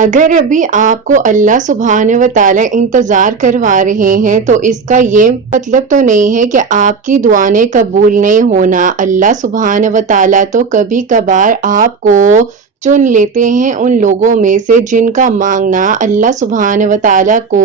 اگر ابھی آپ کو اللہ سبحانہ و تعالی انتظار کروا رہے ہیں تو اس کا یہ مطلب تو نہیں ہے کہ آپ کی دعائیں قبول نہیں ہونا۔ اللہ سبحانہ و تعالی تو کبھی کبھار آپ کو چن لیتے ہیں ان لوگوں میں سے جن کا مانگنا اللہ سبحانہ و تعالی کو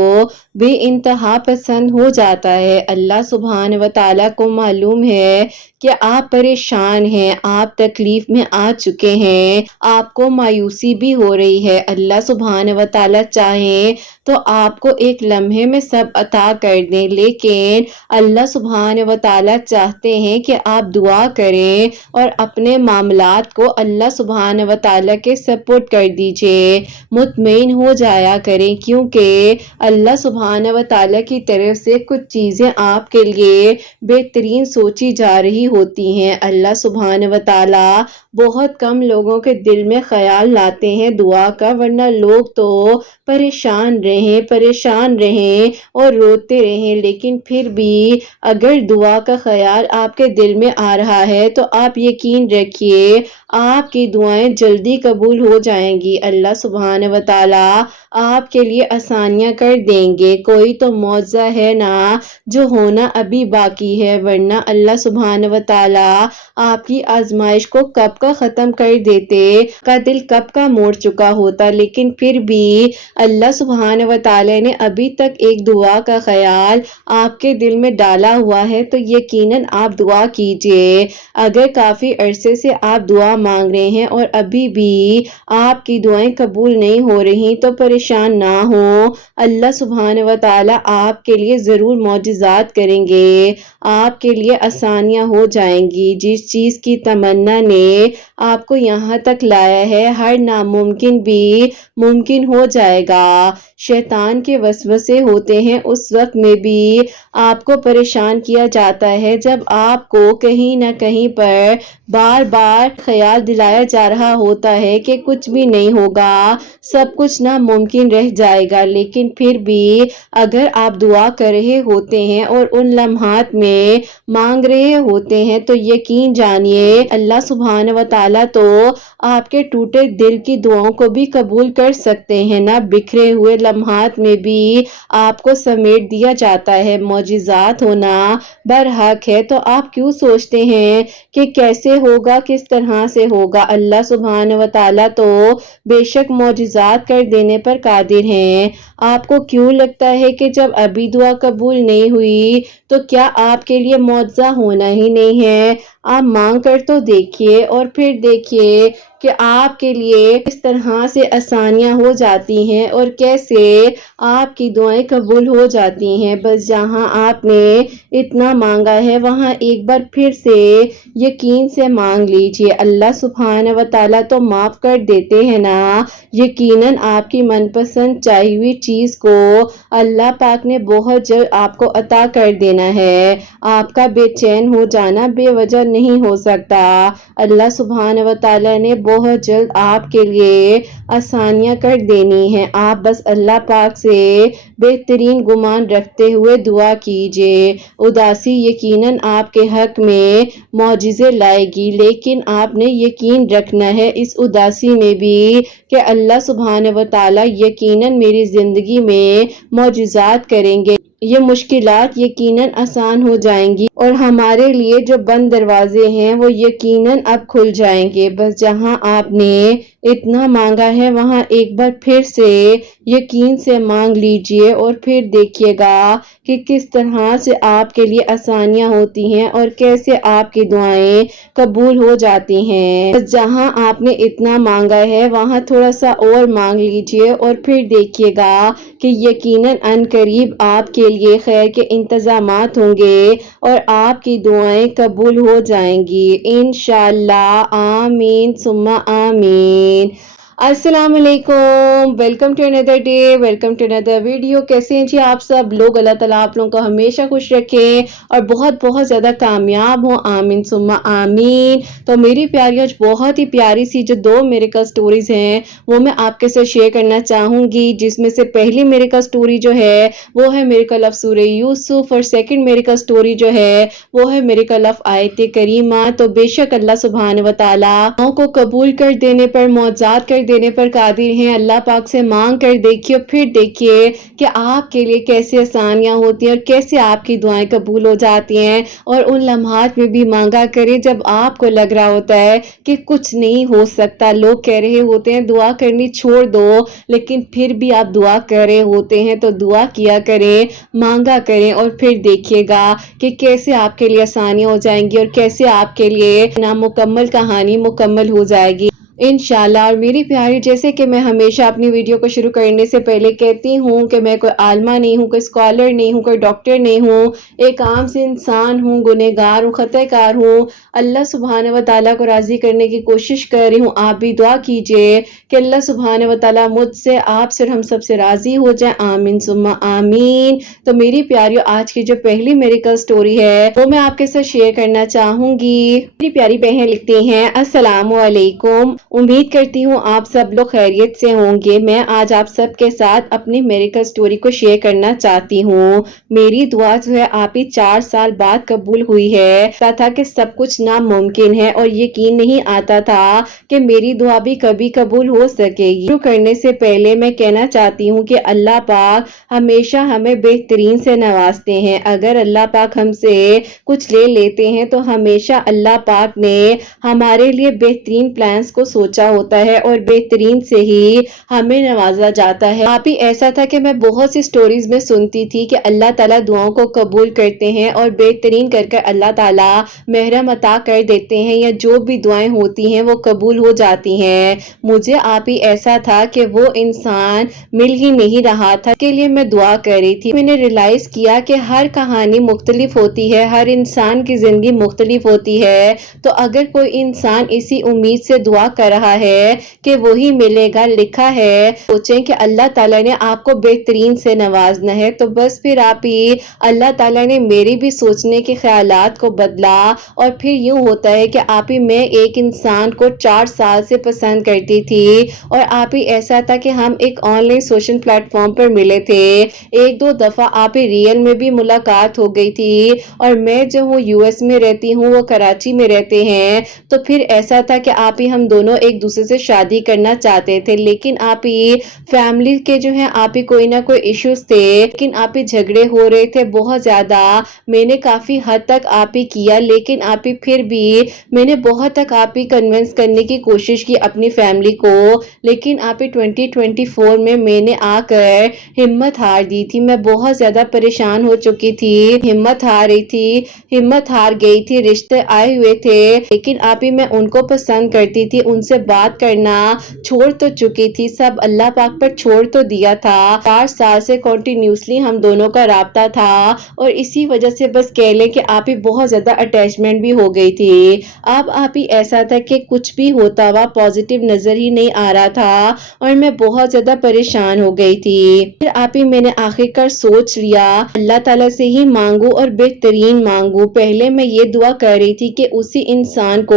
بے انتہا پسند ہو جاتا ہے۔ اللہ سبحانہ و تعالی کو معلوم ہے کہ آپ پریشان ہیں، آپ تکلیف میں آ چکے ہیں، آپ کو مایوسی بھی ہو رہی ہے۔ اللہ سبحانہ و تعالی چاہیں تو آپ کو ایک لمحے میں سب عطا کر دیں، لیکن اللہ سبحانہ و تعالی چاہتے ہیں کہ آپ دعا کریں اور اپنے معاملات کو اللہ سبحانہ و تعالی کے سپورٹ کر دیجئے، مطمئن ہو جایا کریں، کیونکہ اللہ سبحانہ و تعالی کی طرف سے کچھ چیزیں آپ کے لیے بہترین سوچی جا رہی ہوتی ہیں۔ اللہ سبحانہ و تعالی بہت کم لوگوں کے دل میں خیال لاتے ہیں دعا کا، ورنہ لوگ تو پریشان رہیں اور روتے رہیں، لیکن پھر بھی اگر دعا کا خیال آپ کے دل میں آ رہا ہے تو آپ یقین رکھیے آپ کی دعائیں جلدی قبول ہو جائیں گی۔ اللہ سبحانہ و تعالی آپ کے لیے آسانیاں کر دیں گے۔ کوئی تو معجزہ ہے نا جو ہونا ابھی باقی ہے، ورنہ اللہ سبحانہ و تعالی آپ کی آزمائش کو کب کا ختم کر دیتے، کا دل کب کا موڑ چکا ہوتا، لیکن پھر بھی اللہ سبحانہ و تعالی نے ابھی تک ایک دعا کا خیال آپ کے دل میں ڈالا ہوا ہے، تو یقیناً آپ دعا کیجئے۔ اگر کافی عرصے سے آپ دعا مانگ رہے ہیں اور ابھی بھی آپ کی دعائیں قبول نہیں ہو رہی تو پریشان نہ ہوں، اللہ سبحانہ و تعالی آپ کے لیے ضرور معجزات کریں گے، آپ کے لیے آسانیاں ہو جائیں گی۔ جس چیز کی تمنا نے آپ کو یہاں تک لایا ہے، ہر ناممکن بھی ممکن ہو جائے گا۔ شیطان کے وسوسے ہوتے ہیں اس وقت میں بھی آپ کو پریشان کیا جاتا ہے جب آپ کو کہیں نہ کہیں پر بار بار خیال دلایا جا رہا ہوتا ہے کہ کچھ بھی نہیں ہوگا، سب کچھ ناممکن رہ جائے گا، لیکن پھر بھی اگر آپ دعا کر رہے ہوتے ہیں اور ان لمحات میں مانگ رہے ہوتے ہیں تو یقین جانیے اللہ سبحانہ و تعالی تو آپ کے ٹوٹے دل کی دعاؤں کو بھی قبول کر سکتے ہیں نا۔ بکھرے ہوئے لمحات میں بھی آپ کو سمیٹ دیا جاتا ہے۔ معجزات ہونا برحق ہے، تو آپ کیوں سوچتے ہیں کہ کیسے ہوگا، کس طرح سے ہوگا؟ اللہ سبحانہ و تعالی تو بے شک معجزات کر دینے پر قادر ہیں۔ آپ کو کیوں لگتا ہے کہ جب ابھی دعا قبول نہیں ہوئی تو کیا آپ کے لیے معجزہ ہونا ہی نہیں ہے؟ آپ مانگ کر تو دیکھیے اور پھر دیکھیے کہ آپ کے لیے کس طرح سے آسانیاں ہو جاتی ہیں اور کیسے آپ کی دعائیں قبول ہو جاتی ہیں۔ بس جہاں آپ نے اتنا مانگا ہے وہاں ایک بار پھر سے یقین سے مانگ لیجئے، اللہ سبحانہ و تعالی تو معاف کر دیتے ہیں نا۔ یقیناً آپ کی من پسند چاہی ہوئی چیز کو اللہ پاک نے بہت جلد آپ کو عطا کر دینا ہے۔ آپ کا بے چین ہو جانا بے وجہ نہیں ہو سکتا۔ اللہ سبحانہ و تعالی نے بہت جلد آپ کے لیے آسانیاں کر دینی ہیں۔ آپ بس اللہ پاک سے بہترین گمان رکھتے ہوئے دعا کیجئے۔ اداسی یقیناً آپ کے حق میں معجزے لائے گی، لیکن آپ نے یقین رکھنا ہے اس اداسی میں بھی کہ اللہ سبحانہ و تعالی یقیناً میری زندگی میں معجزات کریں گے۔ یہ مشکلات یقیناً آسان ہو جائیں گی اور ہمارے لیے جو بند دروازے ہیں وہ یقیناً اب کھل جائیں گے۔ بس جہاں آپ نے اتنا مانگا ہے وہاں ایک بار پھر سے یقین سے مانگ لیجئے اور پھر دیکھیے گا کہ کس طرح سے آپ کے لیے آسانیاں ہوتی ہیں اور کیسے آپ کی دعائیں قبول ہو جاتی ہیں۔ بس جہاں آپ نے اتنا مانگا ہے وہاں تھوڑا سا اور مانگ لیجئے اور پھر دیکھیے گا کہ یقیناً ان قریب آپ کے لیے خیر کے انتظامات ہوں گے اور آپ کی دعائیں قبول ہو جائیں گی انشاءاللہ۔ آمین ثم آمین۔ السلام علیکم، ویلکم ٹو اندر ڈے، ویلکم ٹو اندر ویڈیو۔ کیسے ہیں جی آپ سب لوگ؟ اللہ تعالیٰ آپ لوگوں کو ہمیشہ خوش رکھے اور بہت بہت زیادہ کامیاب ہوں، آمین ثم آمین۔ تو میری پیاری آج بہت ہی پیاری سی جو دو میریکل سٹوریز ہیں وہ میں آپ کے ساتھ شیئر کرنا چاہوں گی، جس میں سے پہلی میریکل سٹوری جو ہے وہ ہے میریکل آف سورہ یوسف اور سیکنڈ میریکل سٹوری جو ہے وہ ہے میریکل آف آیت کریمہ۔ تو بے شک اللہ سبحانہ و تعالیٰ کو قبول کر دینے پر، معجزات کر دینے پر قادر ہیں۔ اللہ پاک سے مانگ کر دیکھیے، پھر دیکھیے کہ آپ کے لیے کیسے آسانیاں ہوتی ہیں اور کیسے آپ کی دعائیں قبول ہو جاتی ہیں۔ اور ان لمحات میں بھی مانگا کریں جب آپ کو لگ رہا ہوتا ہے کہ کچھ نہیں ہو سکتا، لوگ کہہ رہے ہوتے ہیں دعا کرنی چھوڑ دو، لیکن پھر بھی آپ دعا کر رہے ہوتے ہیں تو دعا کیا کریں، مانگا کریں، اور پھر دیکھیے گا کہ کیسے آپ کے لیے آسانیاں ہو جائیں گی اور کیسے آپ کے لیے نامکمل کہانی مکمل ہو جائے گی انشاءاللہ۔ اور میری پیاری، جیسے کہ میں ہمیشہ اپنی ویڈیو کو شروع کرنے سے پہلے کہتی ہوں کہ میں کوئی عالمہ نہیں ہوں، کوئی اسکالر نہیں ہوں، کوئی ڈاکٹر نہیں ہوں، ایک عام سے انسان ہوں، گنہگار ہوں، خطا کار ہوں۔ اللہ سبحانہ و تعالیٰ کو راضی کرنے کی کوشش کر رہی ہوں۔ آپ بھی دعا کیجئے کہ اللہ سبحانہ و تعالیٰ مجھ سے، آپ سے، ہم سب سے راضی ہو جائیں، آمین ثم آمین۔ تو میری پیاریوں، آج کی جو پہلی میریکل سٹوری ہے وہ میں آپ کے ساتھ شیئر کرنا چاہوں گی۔ میری پیاری بہن لکھتی ہیں، السلام علیکم، امید کرتی ہوں آپ سب لوگ خیریت سے ہوں گے۔ میں آج آپ سب کے ساتھ اپنی میریکل سٹوری کو شیئر کرنا چاہتی ہوں۔ میری دعا جو ہے آپ ہی 4 سال بعد قبول ہوئی ہے۔ پتا تھا کہ سب کچھ ناممکن ہے اور یقین نہیں آتا تھا کہ میری دعا بھی کبھی قبول ہو سکے گی۔ شروع کرنے سے پہلے میں کہنا چاہتی ہوں کہ اللہ پاک ہمیشہ ہمیں بہترین سے نوازتے ہیں۔ اگر اللہ پاک ہم سے کچھ لے لیتے ہیں تو ہمیشہ اللہ پاک نے ہمارے لیے بہترین پلانز کو سوچا ہوتا ہے اور بہترین سے ہی ہمیں نوازا جاتا ہے۔ آپ ہی ایسا تھا کہ میں بہت سی سٹوریز میں سنتی تھی کہ اللہ تعالیٰ دعاؤں کو قبول کرتے ہیں اور بہترین کر کر اللہ تعالیٰ محرم عطا کر دیتے ہیں، یا جو بھی دعائیں ہوتی ہیں وہ قبول ہو جاتی ہیں۔ مجھے آپ ہی ایسا تھا کہ وہ انسان مل ہی نہیں رہا تھا، اس کے لیے میں دعا کر رہی تھی۔ میں نے ریلائز کیا کہ ہر کہانی مختلف ہوتی ہے، ہر انسان کی زندگی مختلف ہوتی ہے، تو اگر کوئی انسان اسی امید سے دعا کر رہا ہے کہ وہی ملے گا، لکھا ہے، سوچیں کہ اللہ تعالیٰ نے آپ کو بہترین سے نوازنا ہے، تو بس پھر آپ ہی اللہ تعالیٰ نے میری بھی سوچنے کے خیالات کو بدلا، اور پھر یوں ہوتا ہے کہ آپ ہی میں ایک انسان کو 4 سال سے پسند کرتی تھی، اور آپ ہی ایسا تھا کہ ہم ایک online social platform پر ملے تھے، 1-2 دفعہ آپ ہی ریئل میں بھی ملاقات ہو گئی تھی، اور میں جو ہوں US میں رہتی ہوں، وہ کراچی میں رہتے ہیں، تو پھر ایسا تھا کہ آپ ہی ہم دونوں ایک دوسرے سے شادی کرنا چاہتے تھے، لیکن آپ ہی فیملی کے جو ہیں آپ ہی کوئی نہ کوئی ایشوز تھے، لیکن آپ ہی جھگڑے ہو رہے تھے بہت زیادہ۔ میں نے کافی حد تک آپ ہی کیا، لیکن آپ ہی پھر بھی میں نے بہت تک آپ ہی کنونس کرنے کی کوشش کی اپنی فیملی کو، لیکن آپ ہی 2024 میں نے آ کر ہمت ہار دی تھی۔ میں بہت زیادہ پریشان ہو چکی تھی، ہمت ہار رہی تھی، ہمت ہار گئی تھی، رشتے آئے ہوئے تھے، لیکن آپ ہی میں ان کو پسند کرتی تھی، ان سے بات کرنا چھوڑ تو چکی تھی، سب اللہ پاک پر چھوڑ تو دیا تھا۔ 4 سال سے کنٹینیوسلی ہم دونوں کا رابطہ تھا، اور اسی وجہ سے بس کہہ لیں کہ آپ ہی بہت زیادہ اٹیچمنٹ بھی ہو گئی تھی۔ اب آپ ہی ایسا تھا کہ کچھ بھی ہوتا ہوا پازیٹیو نظر ہی نہیں آ رہا تھا، اور میں بہت زیادہ پریشان ہو گئی تھی۔ پھر آپ ہی میں نے آخر کار سوچ لیا اللہ تعالیٰ سے ہی مانگوں اور بہترین مانگوں۔ پہلے میں یہ دعا کر رہی تھی کہ اسی انسان کو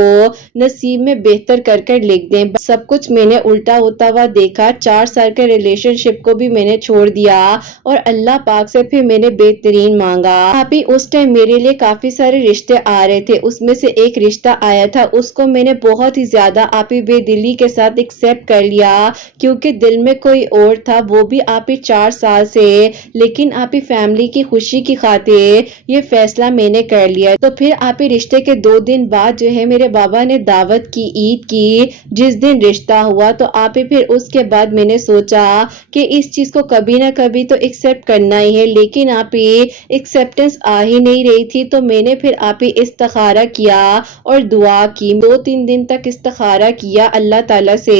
نصیب میں بہتر کر کر لکھ دیں، سب کچھ میں نے الٹا ہوتا ہوا دیکھا۔ 4 سال کے ریلیشن شپ کو بھی میں نے چھوڑ دیا، اور اللہ پاک سے پھر میں نے بہترین مانگا۔ آپ ہی اس ٹائم میرے لیے کافی سارے رشتے آ رہے تھے، اس میں سے ایک رشتہ آیا تھا، اس کو میں نے بہت ہی زیادہ آپ ہی بے دلی کے ساتھ ایکسپٹ کر لیا، کیونکہ دل میں کوئی اور تھا، وہ بھی آپ ہی 4 سال سے، لیکن آپ ہی فیملی کی خوشی کی خاطر یہ فیصلہ میں نے کر لیا۔ تو پھر آپ ہی رشتے کے 2 دن بعد جو ہے میرے بابا نے دعوت کی عید کی، جس دن رشتہ ہوا، تو آپ ہی پھر اس کے بعد میں نے سوچا کہ اس چیز کو کبھی نہ کبھی تو ایکسپٹ کرنا ہی ہے، لیکن آپ ہی ایکسپٹنس آ ہی نہیں رہی تھی، تو میں نے پھر آپ ہی استخارہ کیا اور دعا کی، 2-3 دن تک استخارہ کیا اللہ تعالیٰ سے،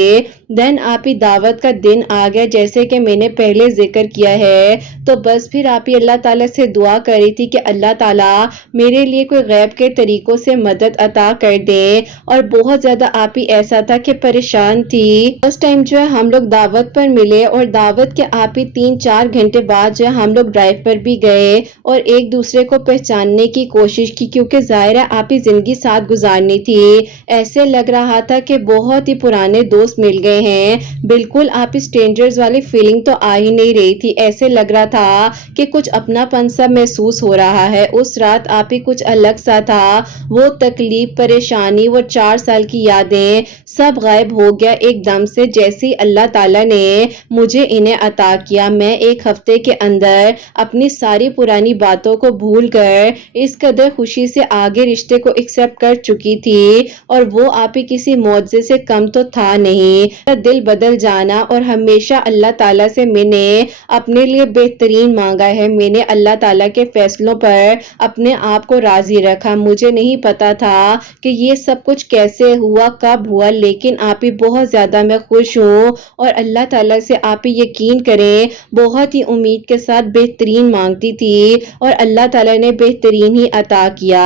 دین آپ ہی دعوت کا دن آ گیا، جیسے کہ میں نے پہلے ذکر کیا ہے، تو بس پھر آپ ہی اللہ تعالیٰ سے دعا کری تھی کہ اللہ تعالیٰ میرے لیے کوئی غیب کے طریقوں سے مدد عطا کر دے، اور بہت زیادہ آپ ہی ایسا تھا کہ پریشان تھی۔ اس ٹائم جو ہے ہم لوگ دعوت پر ملے، اور دعوت کے آپ ہی 3-4 گھنٹے بعد جو ہے ہم لوگ ڈرائیو پر بھی گئے، اور ایک دوسرے کو پہچاننے کی کوشش کی، کیونکہ ظاہر ہے آپ ہی زندگی ساتھ گزارنی تھی، ایسے لگ رہا تھا کہ بہت ہی پرانے دوست مل گئے رہے ہیں، بالکل آپ اسٹرینجرز والی فیلنگ تو آ ہی نہیں رہی تھی، ایسے لگ رہا تھا کہ کچھ اپنا پن سا محسوس ہو رہا ہے۔ اس رات آپ ہی کچھ الگ سا تھا، وہ تکلیف، پریشانی، وہ 4 سال کی یادیں سب غائب ہو گیا ایک دم سے، جیسے ہی اللہ تعالیٰ نے مجھے انہیں عطا کیا۔ میں ایک ہفتے کے اندر اپنی ساری پرانی باتوں کو بھول کر اس قدر خوشی سے آگے رشتے کو ایکسپٹ کر چکی تھی، اور وہ آپ ہی کسی معجزے سے کم تو تھا نہیں۔ میرا دل بدل جانا، اور ہمیشہ اللہ تعالیٰ سے میں نے اپنے لیے بہترین مانگا ہے، میں نے اللہ تعالیٰ کے فیصلوں پر اپنے آپ کو راضی رکھا۔ مجھے نہیں پتا تھا کہ یہ سب کچھ کیسے ہوا، کب ہوا، لیکن آپ ہی بہت زیادہ میں خوش ہوں، اور اللہ تعالیٰ سے آپ ہی یقین کریں بہت ہی امید کے ساتھ بہترین مانگتی تھی، اور اللہ تعالیٰ نے بہترین ہی عطا کیا۔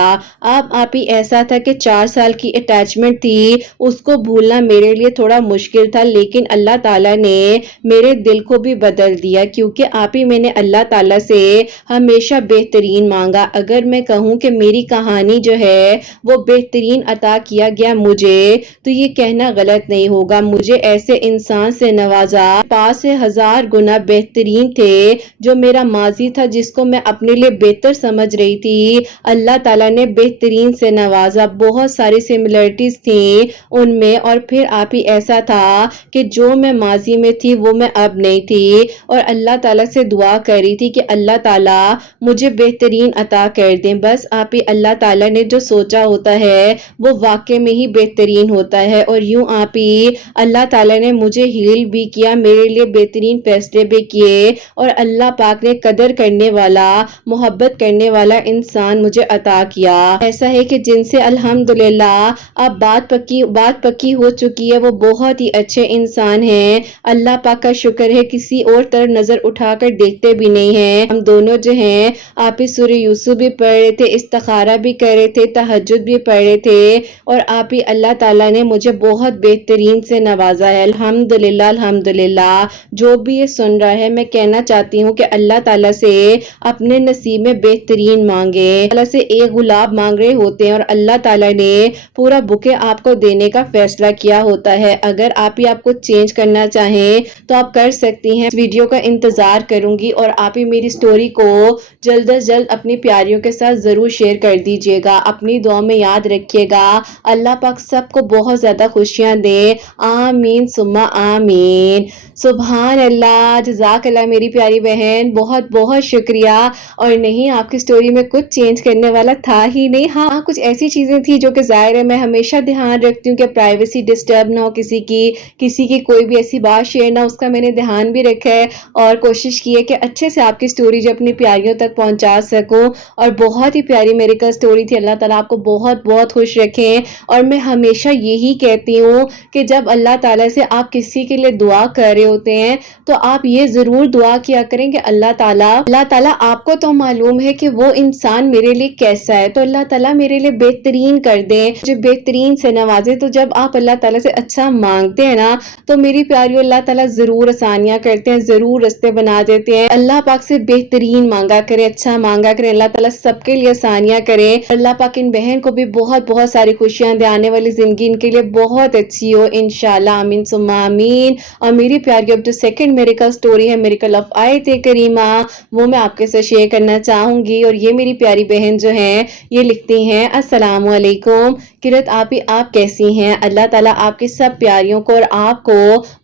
اب آپ ہی ایسا تھا کہ 4 سال کی اٹیچمنٹ تھی، اس کو بھولنا میرے لیے تھوڑا مشکل تھا، لیکن اللہ تعالیٰ نے میرے دل کو بھی بدل دیا، کیونکہ آپ ہی میں نے اللہ تعالیٰ سے ہمیشہ بہترین مانگا۔ اگر میں کہوں کہ میری کہانی جو ہے وہ بہترین عطا کیا گیا مجھے، تو یہ کہنا غلط نہیں ہوگا۔ مجھے ایسے انسان سے نوازا پاس سے 1000 گنا بہترین تھے، جو میرا ماضی تھا جس کو میں اپنے لیے بہتر سمجھ رہی تھی، اللہ تعالیٰ نے بہترین سے نوازا۔ بہت ساری سملرٹیز تھیں ان میں، اور پھر آپ ہی ایسا تھا کہ جو میں ماضی میں تھی وہ میں اب نہیں تھی، اور اللہ تعالیٰ سے دعا کر رہی تھی کہ اللہ تعالیٰ مجھے بہترین عطا کر دیں۔ بس آپ ہی اللہ تعالیٰ نے جو سوچا ہوتا ہے وہ واقع میں ہی بہترین ہوتا ہے، اور یوں آپ ہی اللہ تعالیٰ نے مجھے ہیل بھی کیا، میرے لیے بہترین فیصلے بھی کیے، اور اللہ پاک نے قدر کرنے والا، محبت کرنے والا انسان مجھے عطا کیا۔ ایسا ہے کہ جن سے الحمدللہ اب بات پکی ہو چکی ہے، وہ بہت ہی اچھے انسان ہیں۔ اللہ پاک کا شکر ہے، کسی اور طرف نظر اٹھا کر دیکھتے بھی نہیں ہیں۔ ہم دونوں جو ہیں آپ ہی سورہ یوسف بھی پڑھ رہے تھے، استخارہ بھی کر رہے تھے، تہجد بھی پڑھ رہے تھے، اور آپ ہی اللہ تعالیٰ نے مجھے بہت بہترین سے نوازا ہے۔ الحمدللہ الحمدللہ۔ جو بھی یہ سن رہا ہے، میں کہنا چاہتی ہوں کہ اللہ تعالیٰ سے اپنے نصیب میں بہترین مانگے۔ اللہ سے ایک گلاب مانگ رہے ہوتے ہیں، اور اللہ تعالیٰ نے پورا بکے آپ کو دینے کا فیصلہ کیا ہوتا ہے۔ اگر آپ ہی آپ کو چینج کرنا چاہیں تو آپ کر سکتی ہیں۔ اس ویڈیو کا انتظار کروں گی، اور آپ ہی میری سٹوری کو جلد از جلد اپنی پیاریوں کے ساتھ ضرور شیئر کر دیجیے گا۔ اپنی دعا میں یاد رکھیے گا۔ اللہ پاک سب کو بہت زیادہ خوشیاں دے، آمین ثم آمین۔ سبحان اللہ، جزاک اللہ میری پیاری بہن، بہت بہت شکریہ۔ اور نہیں، آپ کی سٹوری میں کچھ چینج کرنے والا تھا ہی نہیں، ہاں کچھ ایسی چیزیں تھی جو کہ ظاہر ہے میں ہمیشہ دھیان رکھتی ہوں کہ پرائیویسی ڈسٹرب نہ ہو کسی کی کوئی بھی ایسی بات شیئر نہ، اس کا میں نے دھیان بھی رکھا ہے، اور کوشش کی ہے کہ اچھے سے آپ کی سٹوری جو اپنی پیاریوں تک پہنچا سکوں۔ اور بہت ہی پیاری میرے کا سٹوری تھی۔ اللہ تعالیٰ آپ کو بہت بہت خوش رکھیں، اور میں ہمیشہ یہی کہتی ہوں کہ جب اللہ تعالیٰ سے آپ کسی کے لیے دعا کر رہے ہوتے ہیں تو آپ یہ ضرور دعا کیا کریں کہ اللہ تعالیٰ آپ کو تو معلوم ہے کہ وہ انسان میرے لیے کیسا ہے، تو اللہ تعالیٰ میرے لیے بہترین کر دیں، مجھے بہترین سے نوازے۔ تو جب آپ اللہ تعالیٰ سے اچھا مانگتے ہیں نا، تو میری پیاریوں اللہ تعالیٰ ضرور آسانیاں کرتے ہیں، ضرور راستے بنا دیتے ہیں۔ اللہ پاک سے بہترین مانگا کریں، اچھا مانگا کریں، اللہ تعالیٰ سب کے لیے آسانیاں کریں۔ اللہ پاک ان بہن کو بھی بہت بہت ساری خوشیاں دے، آنے والی زندگی ان کے لیے بہت اچھی ہو انشاءاللہ، آمین ثم آمین۔ اور میری پیاریوں، اب جو سیکنڈ میریکل سٹوری ہے، میریکل آف آیت کریمہ، وہ میں آپ کے ساتھ شیئر کرنا چاہوں گی۔ اور یہ میری پیاری بہن جو ہیں یہ لکھتی ہیں، السلام علیکم قرت آپ کیسی ہیں؟ اللہ تعالیٰ آپ کی سب پیاریوں کو اور آپ کو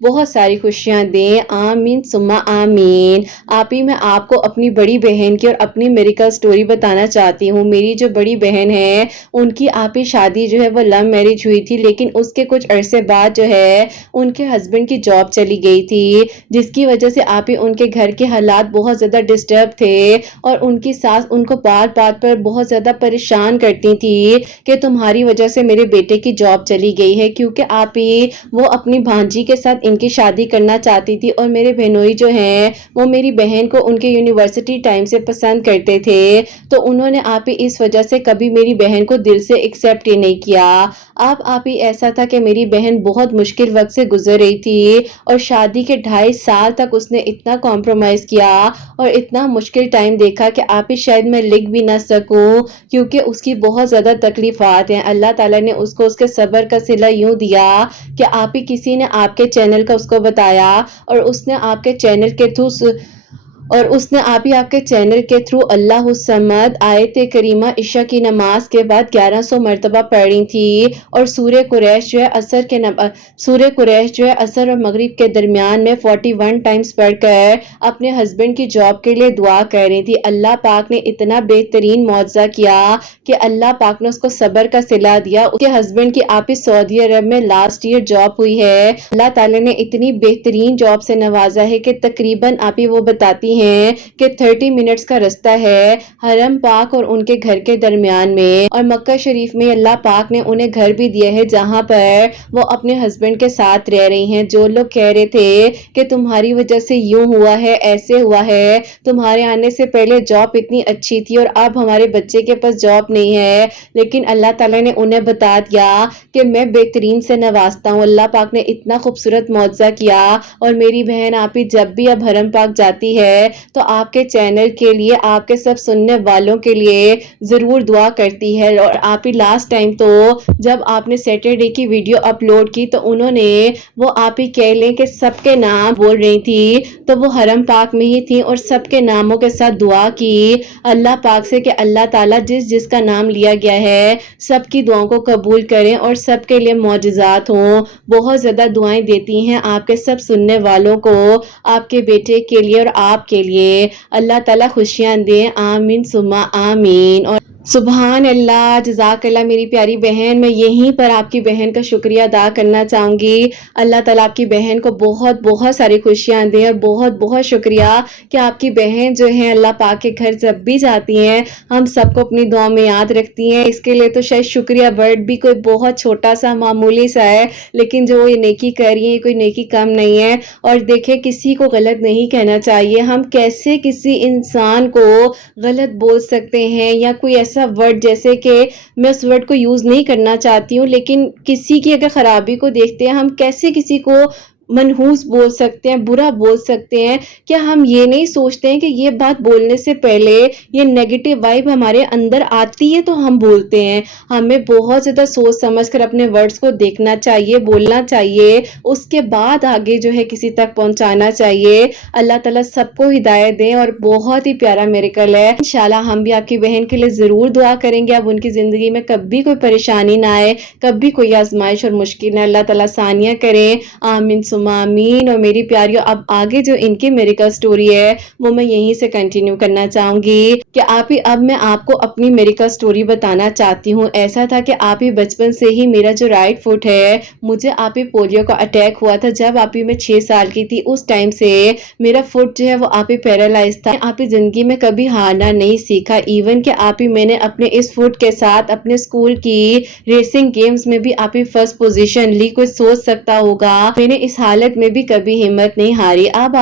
بہت ساری خوشیاں دیں، آمین ثم آمین۔ آپ ہی میں آپ کو اپنی بڑی بہن کی اور اپنی میریکل سٹوری بتانا چاہتی ہوں۔ میری جو بڑی بہن ہے ان کی آپ ہی شادی جو ہے وہ لو میرج ہوئی تھی، لیکن اس کے کچھ عرصے بعد جو ہے ان کے ہسبینڈ کی جاب چلی گئی تھی، جس کی وجہ سے آپ ہی ان کے گھر کے حالات بہت زیادہ ڈسٹرب تھے، اور ان کی ساس ان کو بات بات پر بہت زیادہ پریشان کرتی تھی کہ تمہاری وجہ سے میرے بیٹے کی جاب چلی گئی ہے، کیونکہ آپ ہی وہ اپنی بھانجی کے ساتھ ان کی شادی کرنا چاہتی تھی، اور میرے بہنوئی جو ہیں وہ میری بہن کو ان کے یونیورسٹی ٹائم سے پسند کرتے تھے، تو انہوں نے آپ ہی اس وجہ سے کبھی میری بہن کو دل سے ایکسپٹ ہی نہیں کیا۔ اب آپ ہی ایسا تھا کہ میری بہن بہت مشکل وقت سے گزر رہی تھی، اور شادی کے 2.5 سال تک اس نے اتنا کمپرومائز کیا اور اتنا مشکل ٹائم دیکھا کہ آپ ہی شاید میں لکھ بھی نہ سکوں، کیونکہ اس کی بہت زیادہ تکلیفات ہیں۔ اللہ تعالیٰ نے اس کو اس کے صبر کا صلہ یوں دیا کہ آپ ہی کسی نے آپ کے چینل کا اس کو بتایا اور اس نے آپ کے چینل کے تھرو آپ کے چینل کے تھرو اللہ الصمد آیت کریمہ عشاء کی نماز کے بعد 1100 مرتبہ پڑھی تھی، اور سورہ قریش جو ہے عصر اور مغرب کے درمیان میں 41 ٹائمز پڑھ کر اپنے ہسبینڈ کی جاب کے لیے دعا کر رہی تھی۔ اللہ پاک نے اتنا بہترین معجزہ کیا کہ اللہ پاک نے اس کو صبر کا صلہ دیا۔ اس کے ہسبینڈ کی آپ سعودی عرب میں لاسٹ ایئر جاب ہوئی ہے، اللہ تعالیٰ نے اتنی بہترین جاب سے نوازا ہے کہ تقریباً آپ ہی وہ بتاتی ہیں کہ 30 منٹس کا رستہ ہے حرم پاک اور ان کے گھر کے درمیان میں، اور مکہ شریف میں اللہ پاک نے انہیں گھر بھی دیا ہے جہاں پر وہ اپنے ہسبینڈ کے ساتھ رہ رہی ہیں۔ جو لوگ کہہ رہے تھے کہ تمہاری وجہ سے یوں ہوا ہے، ایسے ہوا ہے، تمہارے آنے سے پہلے جاب اتنی اچھی تھی اور اب ہمارے بچے کے پاس جاب نہیں ہے، لیکن اللہ تعالیٰ نے انہیں بتا دیا کہ میں بہترین سے نوازتا ہوں۔ اللہ پاک نے اتنا خوبصورت معجزہ کیا، اور میری بہن آپ ہی جب بھی اب حرم پاک جاتی ہے تو آپ کے چینل کے لیے، آپ کے سب سننے والوں کے لیے ضرور دعا کرتی ہے۔ اور آپ ہی لاسٹ ٹائم تو جب آپ نے سیٹرڈے کی ویڈیو اپلوڈ کی تو انہوں نے وہ آپ ہی کہہ لیں کہ سب کے نام بول رہی تھی تو وہ حرم پاک میں ہی تھی اور سب کے ناموں کے ساتھ دعا کی اللہ پاک سے کہ اللہ تعالیٰ جس کا نام لیا گیا ہے سب کی دعاؤں کو قبول کریں اور سب کے لیے معجزات ہوں۔ بہت زیادہ دعائیں دیتی ہیں آپ کے سب سننے والوں کو، آپ کے بیٹے کے لیے اور آپ کے لیے۔ اللہ تعالیٰ خوشیاں دیں، آمین ثم آمین۔ اور سبحان اللہ، جزاک اللہ میری پیاری بہن۔ میں یہیں پر آپ کی بہن کا شکریہ ادا کرنا چاہوں گی۔ اللہ تعالیٰ آپ کی بہن کو بہت بہت ساری خوشیاں دیں، اور بہت بہت شکریہ کہ آپ کی بہن جو ہیں اللہ پاک کے گھر جب بھی جاتی ہیں ہم سب کو اپنی دعا میں یاد رکھتی ہیں۔ اس کے لیے تو شاید شکریہ ورڈ بھی کوئی بہت چھوٹا سا معمولی سا ہے، لیکن جو یہ نیکی کر رہی ہیں کوئی نیکی کم نہیں ہے۔ اور دیکھیں کسی کو غلط نہیں کہنا چاہیے، ہم کیسے کسی انسان کو غلط بول سکتے ہیں، یا کوئی ایسا ورڈ جیسے کہ میں اس ورڈ کو یوز نہیں کرنا چاہتی ہوں، لیکن کسی کی اگر خرابی کو دیکھتے ہیں ہم کیسے کسی کو منحوس بول سکتے ہیں، برا بول سکتے ہیں؟ کیا ہم یہ نہیں سوچتے ہیں کہ یہ بات بولنے سے پہلے یہ نیگیٹو وائب ہمارے اندر آتی ہے تو ہم بولتے ہیں؟ ہمیں بہت زیادہ سوچ سمجھ کر اپنے ورڈز کو دیکھنا چاہیے، بولنا چاہیے، اس کے بعد آگے جو ہے کسی تک پہنچانا چاہیے۔ اللہ تعالیٰ سب کو ہدایت دیں، اور بہت ہی پیارا میریکل ہے۔ انشاءاللہ ہم بھی آپ کی بہن کے لیے ضرور دعا کریں گے، اب ان کی زندگی میں کبھی کوئی پریشانی نہ آئے، کبھی کوئی آزمائش اور مشکل نہ، اللہ تعالیٰ آسانیاں کریں، آمین ثم آمین۔ اور میری پیاریوں اب آگے جو ان کی میریکل سٹوری ہے وہ میں یہیں سے کنٹینیو کرنا چاہوں گی کہ اب میں آپ کو اپنی میریکل سٹوری بتانا چاہتی ہوں۔ ایسا تھا کہ بچپن سے ہی میرا جو رائٹ فٹ ہے، مجھے پولیو کا اٹیک ہوا تھا جب میں 6 سال کی تھی۔ اس ٹائم سے میرا فٹ جو ہے وہ پیرالائز تھا۔ زندگی میں کبھی ہارنا نہیں سیکھا، ایون کہ میں نے اپنے اس فٹ کے ساتھ اپنے اسکول کی ریسنگ گیمز میں بھی فرسٹ پوزیشن لی۔ کوئی سوچ سکتا ہوگا میں نے اس حالت میں بھی کبھی ہمت نہیں ہاری۔ اب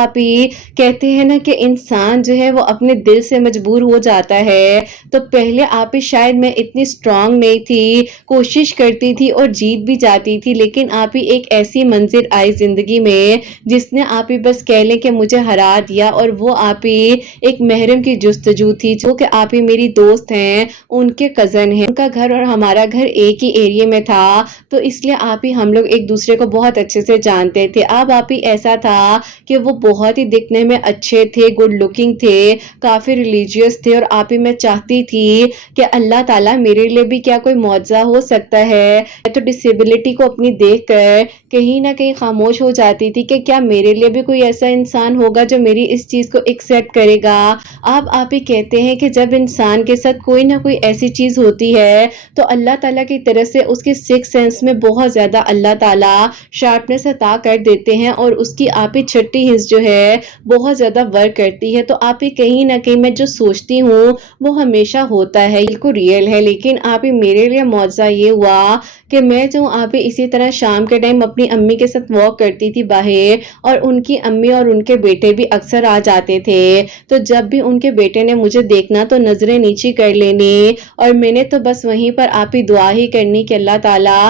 کہتے ہیں نا کہ انسان جو ہے وہ اپنے دل سے مجبور ہو جاتا ہے، تو پہلے شاید میں اتنی سٹرونگ نہیں تھی، کوشش کرتی تھی اور جیت بھی جاتی تھی، لیکن ایک ایسی منزل آئی زندگی میں جس نے بس کہہ لیں کہ مجھے ہرا دیا، اور وہ ایک محرم کی جستجو تھی جو کہ میری دوست ہیں، ان کے کزن ہیں، ان کا گھر اور ہمارا گھر ایک ہی ایریے میں تھا، تو اس لیے ہم لوگ ایک دوسرے کو بہت اچھے سے جانتے تھے۔ اب ایسا تھا کہ وہ بہت ہی دکھنے میں اچھے تھے، گڈ لکنگ تھے، کافی ریلیجیس تھے، اور میں چاہتی تھی کہ اللہ تعالیٰ میرے لیے بھی کیا کوئی معجزہ ہو سکتا ہے۔ تو ڈسیبلٹی کو اپنی دیکھ کر کہیں نہ کہیں خاموش ہو جاتی تھی کہ کیا میرے لیے بھی کوئی ایسا انسان ہوگا جو میری اس چیز کو ایکسپٹ کرے گا۔ آپ ہی کہتے ہیں کہ جب انسان کے ساتھ کوئی نہ کوئی ایسی چیز ہوتی ہے تو اللہ تعالیٰ کی طرف سے اس کی سکس سینس میں بہت زیادہ اللہ تعالیٰ شارپنس عطا کر دیتے ہیں، اور اس کی چھٹی ہنس جو ہے بہت زیادہ ورک کرتی ہے۔ تو کہیں نہ کہیں میں جو سوچتی ہوں وہ ہمیشہ ہوتا ہے، بالکل ریئل ہے۔ لیکن میرے لیے معجزہ یہ ہوا کہ میں جو اسی طرح شام کے ٹائم اپنی امی کے ساتھ واک کرتی تھی باہر، اور ان کی امی اور ان کے بیٹے بھی اکثر آ جاتے تھے، تو جب بھی ان کے بیٹے نے مجھے دیکھنا تو نظریں نیچی کر لینی، اور میں نے تو بس وہیں پر دعا ہی کرنی کہ اللہ تعالیٰ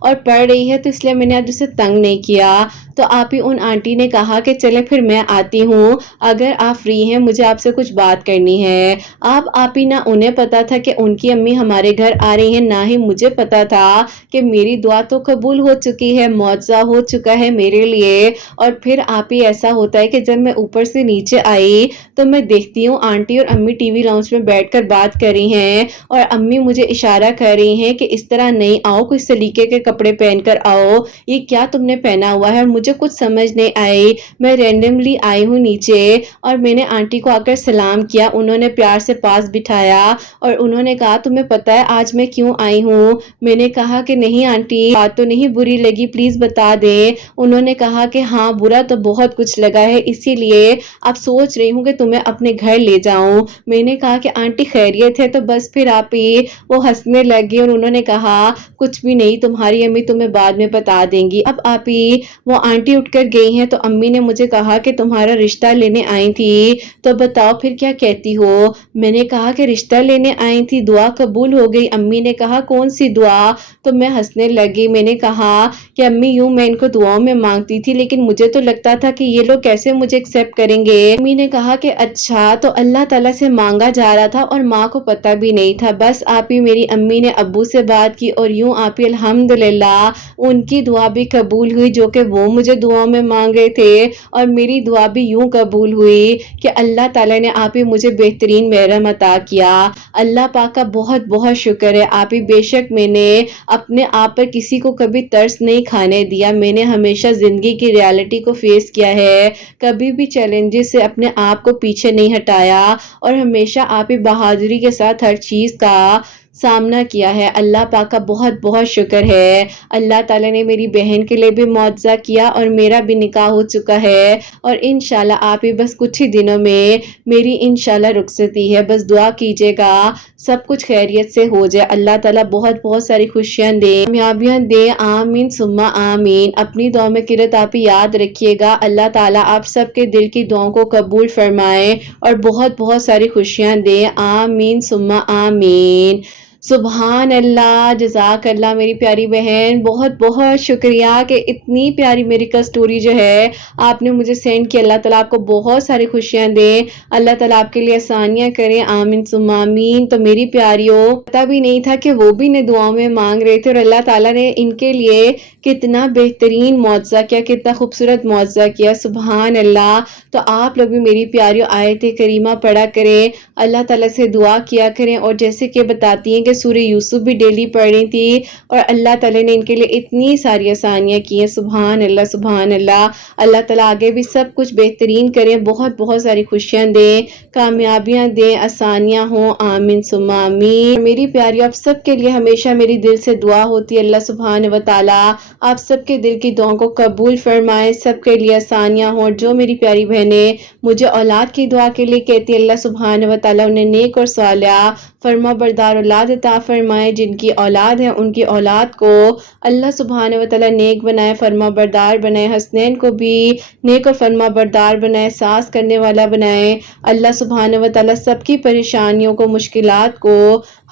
اور پڑھ رہی ہے تو اس لیے میں نے آج اسے تنگ نہیں کیا۔ تو آپ ہی ان آنٹی نے کہا کہ چلے پھر میں آتی ہوں، اگر آپ فری ہیں مجھے آپ سے کچھ بات کرنی ہے۔ آپ ہی نہ انہیں پتا تھا کہ ان کی امی ہمارے گھر آ رہی ہیں، نہ ہی مجھے پتا تھا کہ میری دعا تو قبول ہو چکی ہے، معجزہ ہو چکا ہے میرے لیے۔ اور پھر آپ ہی ایسا ہوتا ہے کہ جب میں اوپر سے نیچے آئی تو میں دیکھتی ہوں آنٹی اور امی ٹی وی لاؤنج میں بیٹھ کر بات کر رہی ہیں، اور امی مجھے اشارہ کر رہی ہیں کہ اس طرح نہیں آؤ، کچھ سلیقے کے کپڑے پہن کر آؤ، یہ کیا تم نے پہنا ہوا ہے؟ مجھے کچھ سمجھ نہیں آئی، میں رینڈملی آئی ہوں نیچے اور میں نے آنٹی کو آ کر سلام کیا، انہوں نے پیار سے پاس بٹھایا اور انہوں نے کہا تمہیں پتا ہے آج میں کیوں آئی ہوں؟ میں نے کہا کہ نہیں آنٹی، بات تو نہیں بری لگی، پلیز بتا دیں۔ انہوں نے کہا کہ ہاں برا تو بہت کچھ لگا ہے، اسی لیے اب سوچ رہی ہوں کہ تمہیں اپنے گھر لے جاؤں۔ میں نے کہا کہ آنٹی خیریت ہے؟ تو بس پھر آپ ہی وہ ہنسنے لگی اور انہوں نے کہا کچھ بھی نہیں، تمہاری امی تمہیں بعد میں بتا دیں گی۔ اب آپ ہی وہ آنٹی اٹھ کر گئی ہیں تو امی نے مجھے کہا کہ تمہارا رشتہ لینے آئی تھی، تو بتاؤ پھر کیا کہتی ہو؟ میں نے کہا کہ رشتہ لینے آئی تھی، دعا قبول ہو گئی۔ امی نے کہا کون سی دعا؟ تو میں ہنسنے لگی، میں نے کہا کہ امی یوں میں ان کو دعاؤں میں مانگتی تھی لیکن مجھے تو لگتا تھا کہ یہ لوگ کیسے مجھے ایکسپٹ کریں گے۔ امی نے کہا کہ اچھا، تو اللہ تعالیٰ سے مانگا جا رہا تھا اور ماں کو پتہ بھی نہیں تھا۔ بس آپ ہی میری امی نے ابو سے بات کی اور یوں آپ ہی الحمدللہ ان کی دعا بھی قبول ہوئی جو کہ وہ مجھے دعاؤں میں مانگ رہے تھے، اور میری دعا بھی یوں قبول ہوئی کہ اللہ تعالیٰ نے آپ ہی مجھے بہترین محرم عطا کیا۔ اللہ پاک کا بہت بہت شکر ہے آپ ہی، بے شک میں نے اپنے آپ پر کسی کو کبھی ترس نہیں کھانے دیا، میں نے ہمیشہ زندگی کی ریالٹی کو فیس کیا ہے، کبھی بھی چیلنجز سے اپنے آپ کو پیچھے نہیں ہٹایا اور ہمیشہ آپ ہی بہادری کے ساتھ ہر چیز کا سامنا کیا ہے۔ اللہ پاک کا بہت بہت شکر ہے۔ اللہ تعالیٰ نے میری بہن کے لیے بھی معجزہ کیا اور میرا بھی نکاح ہو چکا ہے، اور انشاءاللہ آپ ہی بس کچھ ہی دنوں میں میری انشاءاللہ رخصتی ہے، بس دعا کیجیے گا سب کچھ خیریت سے ہو جائے، اللہ تعالیٰ بہت بہت ساری خوشیاں دے، کامیابیاں دے، آمین ثم آمین۔ اپنی دعا میں قرت آپ ہی یاد رکھیے گا، اللہ تعالیٰ آپ سب کے دل کی دعاؤں کو قبول فرمائے اور بہت بہت ساری خوشیاں دے، آمین ثم آمین۔ سبحان اللہ، جزاک اللہ میری پیاری بہن، بہت بہت شکریہ کہ اتنی پیاری میریکل سٹوری جو ہے آپ نے مجھے سینڈ کی۔ اللہ تعالیٰ آپ کو بہت ساری خوشیاں دے، اللہ تعالیٰ آپ کے لیے آسانیاں کرے، آمین ثم آمین۔ تو میری پیاریوں، پتہ بھی نہیں تھا کہ وہ بھی نے دعاؤں میں مانگ رہے تھے اور اللہ تعالیٰ نے ان کے لیے کتنا بہترین معجزہ کیا، کتنا خوبصورت معجزہ کیا، سبحان اللہ۔ تو آپ لوگ بھی میری پیاریوں آیت کریمہ پڑھا کریں، اللہ تعالیٰ سے دعا کیا کریں، اور جیسے کہ بتاتی ہیں کہ سورہ یوسف بھی ڈیلی پڑھ رہی تھی اور اللہ تعالیٰ نے ان کے لیے اتنی ساری آسانیاں کی ہیں، سبحان اللہ سبحان اللہ۔ اللہ تعالیٰ آگے بھی سب کچھ بہترین کریں، بہت بہت ساری خوشیاں دیں، کامیابیاں دیں، آسانیاں ہوں، آمین ثم آمین۔ میری پیاریوں، آپ سب کے لیے ہمیشہ میری دل سے دعا ہوتی ہے، اللہ سبحانہ و تعالیٰ آپ سب کے دل کی دعاؤں کو قبول فرمائے، سب کے لیے آسانیاں ہوں، اور جو میری پیاری بہنیں مجھے اولاد کی دعا کے لیے کہتی ہے، اللہ سبحانہ و تعالیٰ انہیں نیک اور صالحہ فرما بردار اولاد عطا فرمائے، جن کی اولاد ہے ان کی اولاد کو اللہ سبحانہ و تعالیٰ نیک بنائے، فرما بردار بنائے، حسنین کو بھی نیک اور فرما بردار بنائے، ساس کرنے والا بنائے، اللہ سبحانہ و تعالیٰ سب کی پریشانیوں کو، مشکلات کو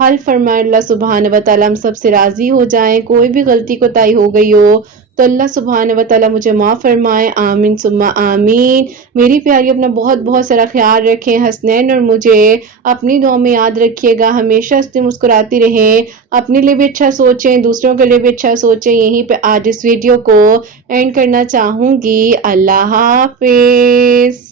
حل فرمائے، اللہ سبحانہ و تعالیٰ ہم سب سے راضی ہو جائیں، کوئی بھی غلطی کوتاہی ہو گئی ہو تو اللہ سبحانہ و تعالیٰ مجھے معاف فرمائے، آمین ثم آمین۔ میری پیاری اپنا بہت بہت سارا خیال رکھیں، حسنین اور مجھے اپنی دعاؤں میں یاد رکھیے گا، ہمیشہ ہنستے مسکراتی رہیں، اپنے لیے بھی اچھا سوچیں، دوسروں کے لیے بھی اچھا سوچیں۔ یہیں پہ آج اس ویڈیو کو اینڈ کرنا چاہوں گی، اللہ حافظ۔